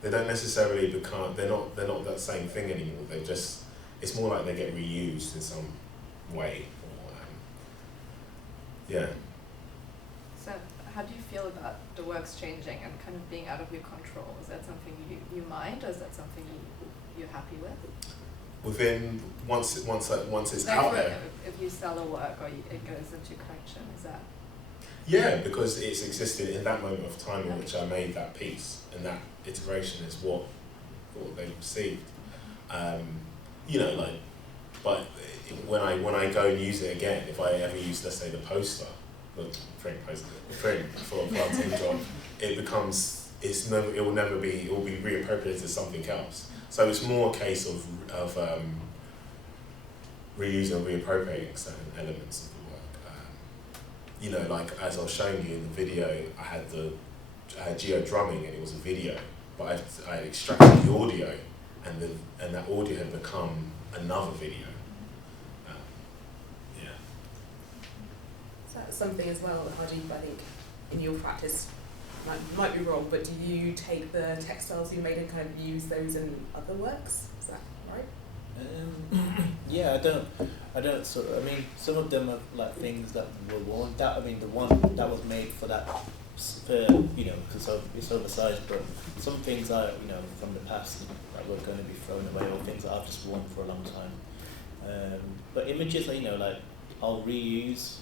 They don't necessarily become, they're not that same thing anymore. It's more like they get reused in some way. Yeah. So how do you feel about the works changing and kind of being out of your control? Is that something you mind, or is that something you're happy with? Within, once it's Like out there. If you sell a work or it goes into collection, is that? Yeah, because it's existed in that moment of time in which I made that piece, and that iteration is what they received. But when I go and use it again, if I ever use, let's say, the poster, the print for a Plantain Drop, it will be reappropriated to something else. So it's more a case of reusing and reappropriating certain elements of the work. Like as I was showing you in the video, I had geo drumming and it was a video, but I extracted the audio, and that audio had become another video. Yeah. So that's something as well, Hardeep, I think, in your practice, might be wrong, but do you take the textiles you made and kind of use those in other works? Is that right? Yeah, I don't sort of, some of them are like things that were worn. The one that was made for that, because it's oversized, but some things are, from the past that were going to be thrown away, or things that I've just worn for a long time. But images, like I'll reuse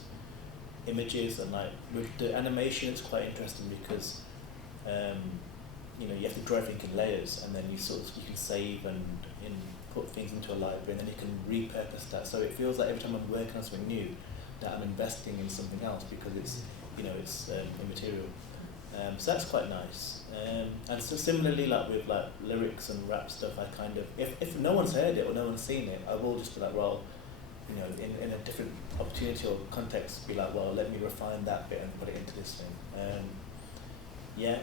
images, and like with the animation, it's quite interesting because, you have to draw everything in layers, and then you can save and put things into a library, and then you can repurpose that. So it feels like every time I'm working on something new, that I'm investing in something else because it's immaterial. So that's quite nice. And so similarly, like with like lyrics and rap stuff, I kind of, if no one's heard it or no one's seen it, I will just be like, well, in a different opportunity or context, be like, well, let me refine that bit and put it into this thing.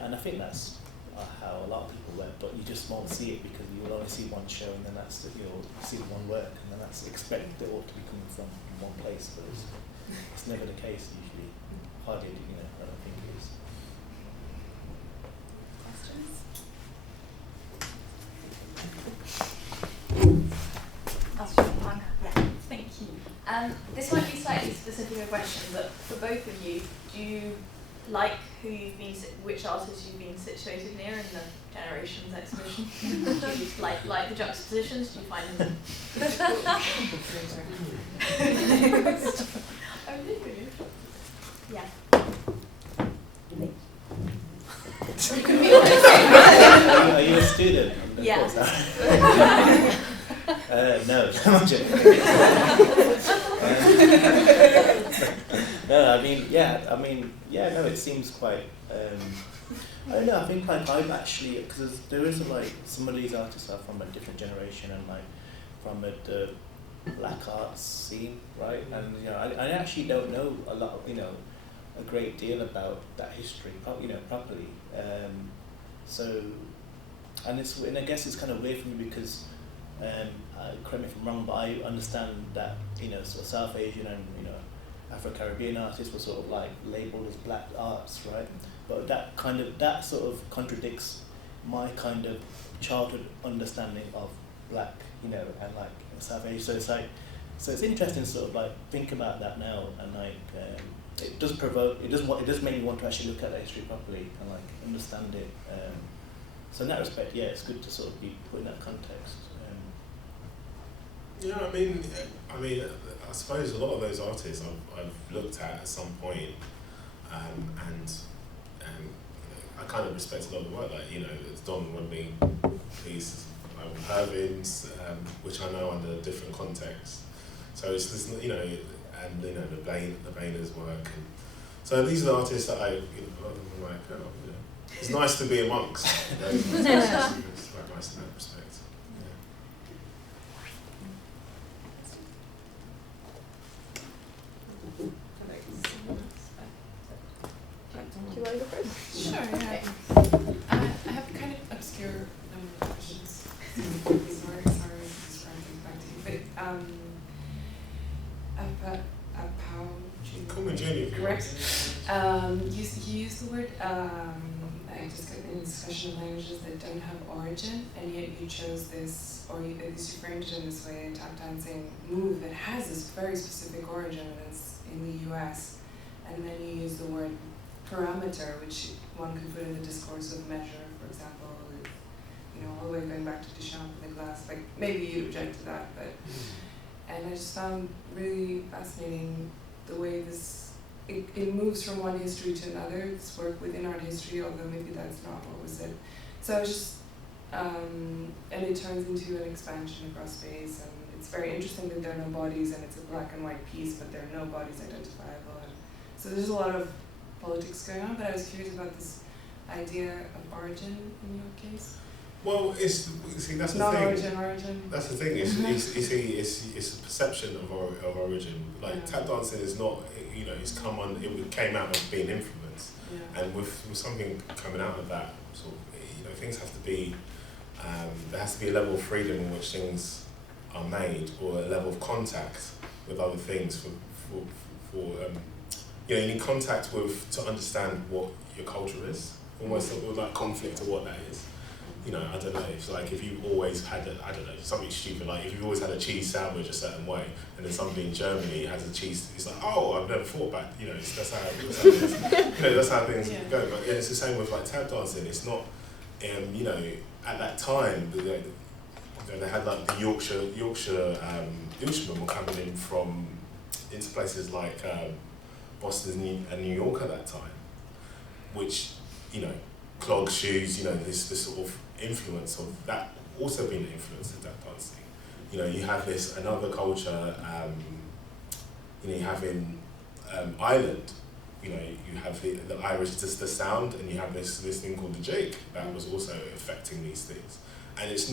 And I think that's how a lot of people work, but you just won't see it because you will only see one show, and then you'll see one work, and then that's expected it ought to be coming from one place, but it's never the case usually. Hardly, I don't think it is. Questions? I'll show one. Yeah, thank you. This might be slightly specific a question, but for both of you, do you like which artists you've been situated near in the Generations exhibition? Do you like the juxtapositions? Do you find them difficult? Yeah. You can be honest. Are you a student? Yeah. No, I'm joking. No, it seems quite, I don't know, I think like I've actually, because there is like, some of these artists are from a different generation and like from the black arts scene, right? And I actually don't know a lot of, a great deal about that history, properly. So and I guess it's kind of weird for me because, correct me if I'm wrong, but I understand that sort of South Asian and Afro-Caribbean artists were sort of like labelled as black arts, right? But that sort of contradicts my kind of childhood understanding of black, and like South Asia. So it's interesting to sort of like think about that now, and like it does make me want to actually look at that history properly and like understand it. So in that respect, yeah, it's good to sort of be put in that context. Yeah, I mean, I suppose a lot of those artists I've looked at some point, and I kind of respect a lot of the work, like it's Don Rodney, these Irving's, which I know under a different context. So it's this, and the Boehner's work, and so these are the artists that I'm like, it's nice to be amongst. It's quite nice in that respect. Do you want to go first? Sure, yeah. I have kind of obscure number of questions. Sorry to describe things back to you. But Appau Jnr. Call me Junior. Correct. You use the word I just got in discussion of languages that don't have origin, and yet you chose this, or at least you framed it in this way, a tap dancing move that has this very specific origin, and it's in the US. And then you use the word parameter, which one could put in the discourse of measure, for example, with, all the way going back to Duchamp and the glass. Like, maybe you'd object to that, but and I just found really fascinating the way it moves from one history to another. This work within art history, although maybe that's not what was it. So I was just, and it turns into an expansion across space, and it's very interesting that there are no bodies, and it's a black and white piece, but there are no bodies identifiable. And so there's a lot of politics going on, but I was curious about this idea of origin in your case. Well, that's the thing. Origin. That's the thing. It's a perception of origin. Like tap dancing is not. It's come on. It came out of being influenced, and with something coming out of that, sort of, things have to be. There has to be a level of freedom in which things are made, or a level of contact with other things. You need contact with to understand what your culture is. Almost like conflict of what that is. I don't know, it's like if you've always had something stupid, like if you've always had a cheese sandwich a certain way, and then somebody in Germany has a cheese, it's like, oh, I've never thought about, that's how it is. That's how things go. But it's the same with like tap dancing. It's not, at that time, they had like the Yorkshiremen were coming into places like Boston and New York at that time, which, clog shoes, this sort of influence of that also being an influence of tap dancing. You have this another culture, you have in Ireland, you have the Irish, just the sound, and you have this thing called the jig that was also affecting these things. And there's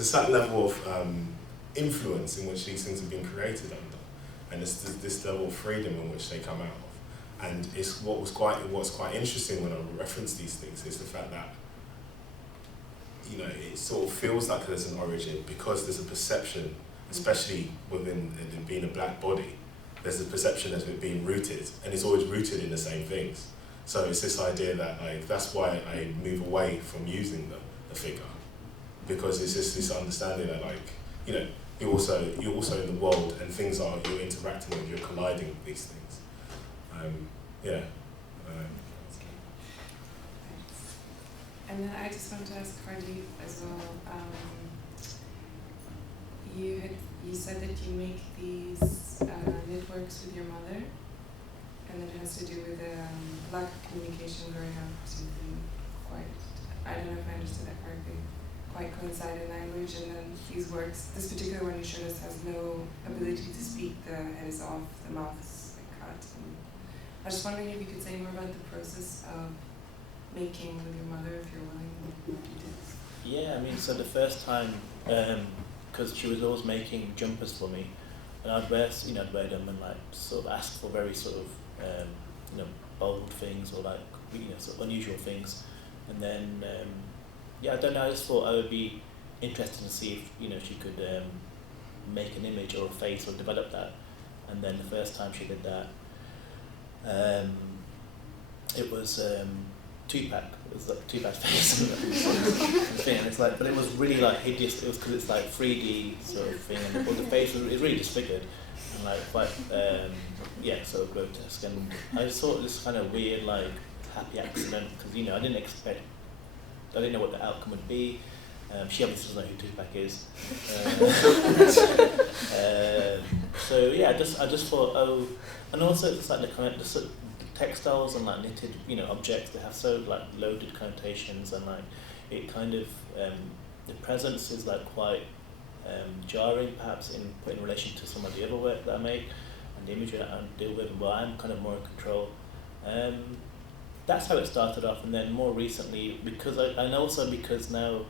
a certain level of influence in which these things have been created under, and it's this level of freedom in which they come out of. And it's what's quite interesting when I reference these things is the fact that it sort of feels like there's an origin because there's a perception, especially within it being a black body, there's a perception as it being rooted, and it's always rooted in the same things. So it's this idea that that's why I move away from using the figure, because it's just this understanding that you're also in the world, and things you're interacting with, you're colliding with these things. And then I just want to ask Hardeep as well. You said that you make these knitworks with your mother, and it has to do with lack of communication growing up, presumably I don't know if I understood that correctly, quite coincide in language, and then these works, this particular one you showed us has no ability to speak, the head is off, the mouth is cut. And I was just wondering if you could say more about the process of making with your mother, if you're willing, more details. Yeah, so the first time, because she was always making jumpers for me, and I'd wear them and sort of ask for very sort of, bold things, or sort of unusual things. And then I don't know. I just thought I would be interested to see if she could make an image or a face or develop that. And then the first time she did that, it was Tupac. It was like Tupac's face. Thing, and it's like, but it was really like hideous. It was because it's like 3D sort of thing, and the face was really disfigured and like quite sort of grotesque. And I just thought this kind of weird like happy accident because I didn't know what the outcome would be. She obviously doesn't know who Tupac is. I just thought, and also it's like the sort of textiles and like knitted, objects that have so like loaded connotations, and like it kind of the presence is like quite jarring perhaps in relation to some of the other work that I make and the imagery that I deal with, where I'm kind of more in control. That's how it started off, and then more recently because because now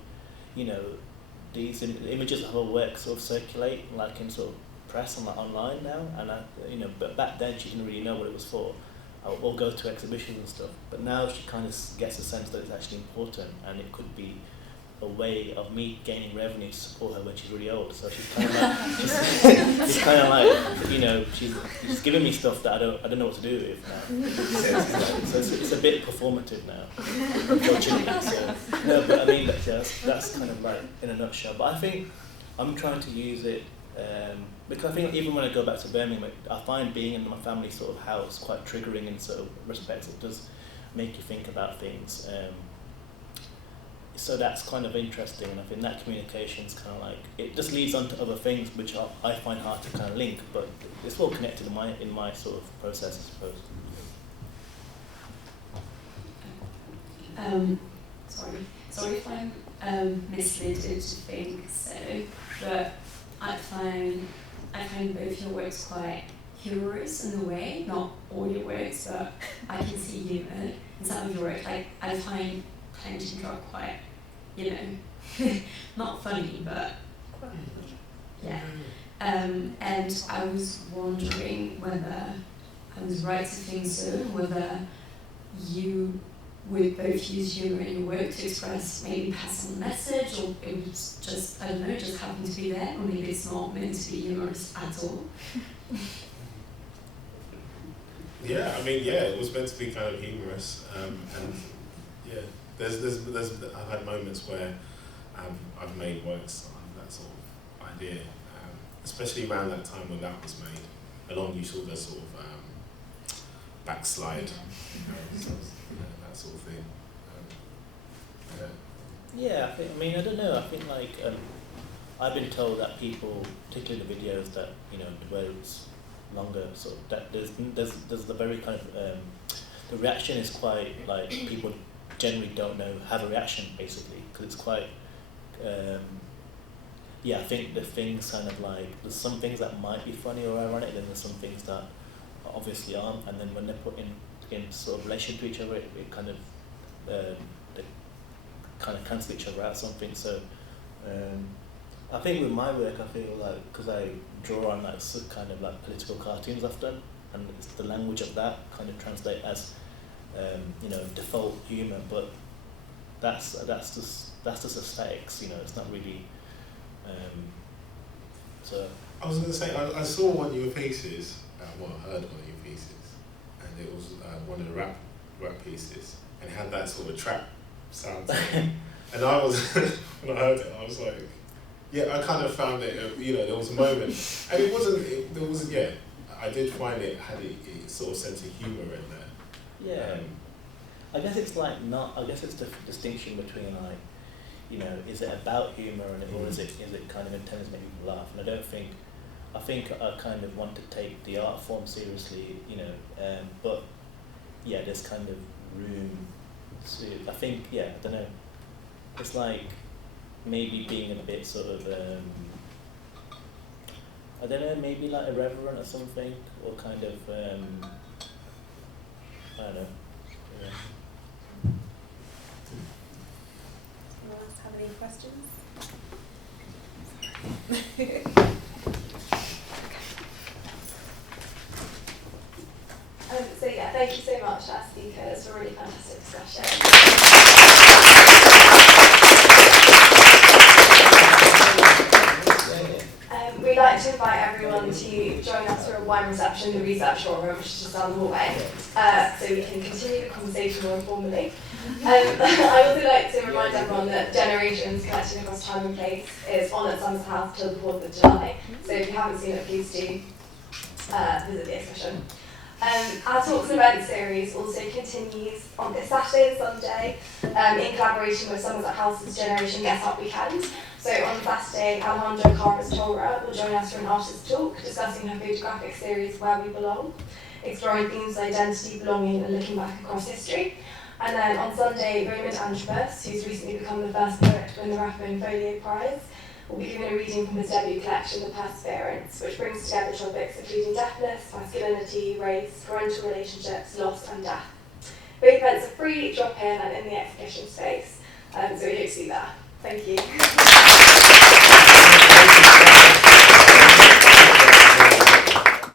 these images of her work sort of circulate like in sort of press and like online now, and but back then she didn't really know what it was for. Or go to exhibitions and stuff, but now she kind of gets a sense that it's actually important, and it could be a way of me gaining revenue to support her when she's really old. So she's kind of like, she's giving me stuff that I don't know what to do with now. So it's a bit performative now, unfortunately. So no, but I mean that's kind of like in a nutshell. But I think I'm trying to use it. Because I think even when I go back to Birmingham, I find being in my family sort of house quite triggering in sort of respects. It does make you think about things. So that's kind of interesting, and I think that communication's kind of like, it just leads on to other things which I find hard to kind of link, but it's all connected in my sort of process, I suppose. Sorry if I'm misled to think so, but I find both your works quite humorous in a way, not all your works, but I can see humour in some of your work. Like I find Plantain Drop quite, not funny, but yeah. And I was wondering whether I was right to think so, whether you would both use humour in your work to express, maybe pass on a message, or it was just, I don't know, just happened to be there, or maybe it's not meant to be humorous at all. It was meant to be kind of humorous, and I've had moments where I've made works on that sort of idea, especially around that time when that was made, along you saw the sort of backslide, that sort of thing. I don't know. I think like I've been told that people, particularly the videos that where it's longer, sort of that there's the very kind of the reaction is quite like people generally don't know, have a reaction basically, because it's quite I think the things kind of like, there's some things that might be funny or ironic, then there's some things that obviously aren't, and then when they're put in sort of relation to each other, it kind of they kind of cancel each other out something. So I think with my work, I feel like, because I draw on like kind of like political cartoons often, and it's the language of that kind of translate as default humour, but that's just aesthetics, it's not really. So I was going to say, I saw one of your pieces, heard one of your pieces, and it was one of the rap pieces, and it had that sort of trap sound to it. And I was, when I heard it, I was like, I kind of found it, there was a moment, and it wasn't, I did find it had a sort of sense of humour in there. Yeah. I guess it's the distinction between like, is it about humour or is it kind of intended to make people laugh? And I think I kind of want to take the art form seriously, but there's kind of room to, I think, I don't know, it's like maybe being a bit sort of, I don't know, maybe like irreverent or something, or kind of, I don't know. Anyone else have any questions? So thank you so much to our speakers for a really fantastic discussion. We'd like to invite everyone to join us for a wine reception in the research forum, which is just down the hallway, so we can continue the conversation more informally. I also like to remind everyone that Generations Connecting Across Time and Place is on at Somerset House till the 4th of July, so if you haven't seen it, please do visit the exhibition. Our Talks and Events series also continues on this Saturday and Sunday in collaboration with Somerset House's Generation Guest Up Weekend. So on Saturday, Alejandro Carves-Torra will join us for an artist talk discussing her photographic series Where We Belong, exploring themes of identity, belonging and looking back across history. And then on Sunday, Raymond Antrobus, who's recently become the first poet to win the Rathbone Folio Prize, will be giving a reading from his debut collection, The Perseverance, which brings together topics including deafness, masculinity, race, parental relationships, loss and death. Both events are free, drop in and in the exhibition space, so we hope to see you there. Thank you.